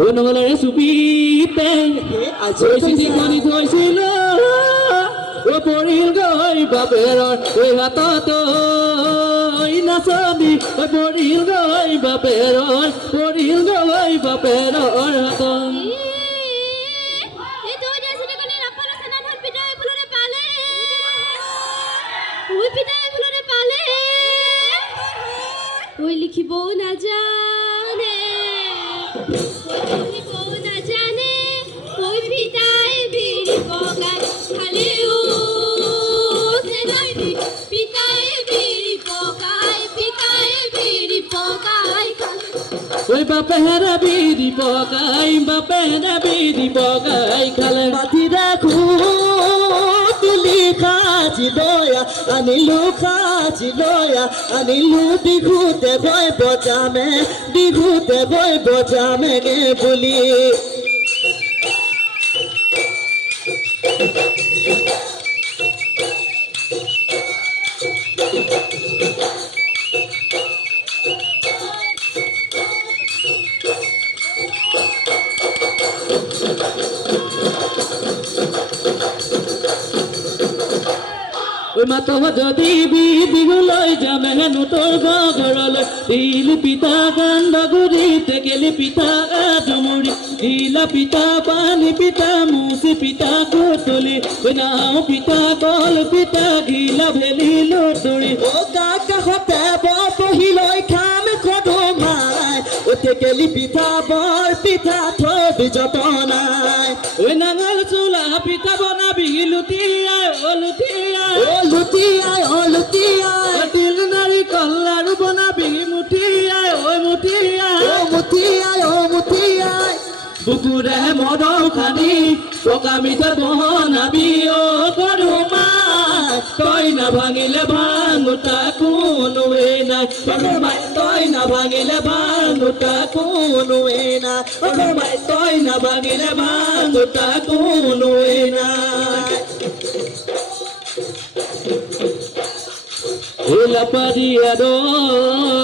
ও নগলৰে চুপিতে আজি চিঠিখনি থৈছিল ও পৰিল গৈ বাপেৰৰ এই হাতত নাচবি ও পৰিল গৈ বাপেৰৰ হাতত ওই লিখিব না জানে ওই পিতায় বিড়ি পকায় খালি ও পিতায় বিড়ি পকায় ওই বাপেরা বিড়ি পকাই খালে মাটি দেখো তুলি খাজি লয়া আনিলু দিঘুতে ভয় বজামে গে বুলি ওই মাতো যদি বিহুলৈ যামে হেনো তোৰ ঘৰলৈ তিল পিঠা কান্দগুৰি টেকেলি পিঠা ডুমুৰি তিলা পিঠা পানী পিঠা মুচি পিঠা কুটলি নাও পিঠা কল পিঠা ঘিলা ভেলি লুতুৰি ও কাকাহঁতে বহি লৈ খাম খদমাই ও টেকেলি পিঠা বৰ পিঠা থবি যতনাই ওই নাঙল চোলা পিঠা বনাবি লুটিয়াই ও লুটিয়াই তিল নাৰিকল লাৰু বনাবি মুঠিয়াই বুকুৰে মদৰ খানি পকা মিঠা বনাবি অ গৰুমা তই নাভাঙিলে ভাঙোতা কোনোৱে নাই তই নাভাঙিলে ভাঙোতা কোনোৱে নাই তই নাভাঙিলে ভাঙোতা কোনোৱে নাই এলা পারিয়া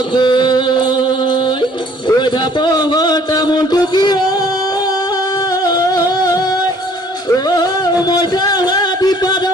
গই ওই ধাপটা মনটো কি ও মজা হাতি পার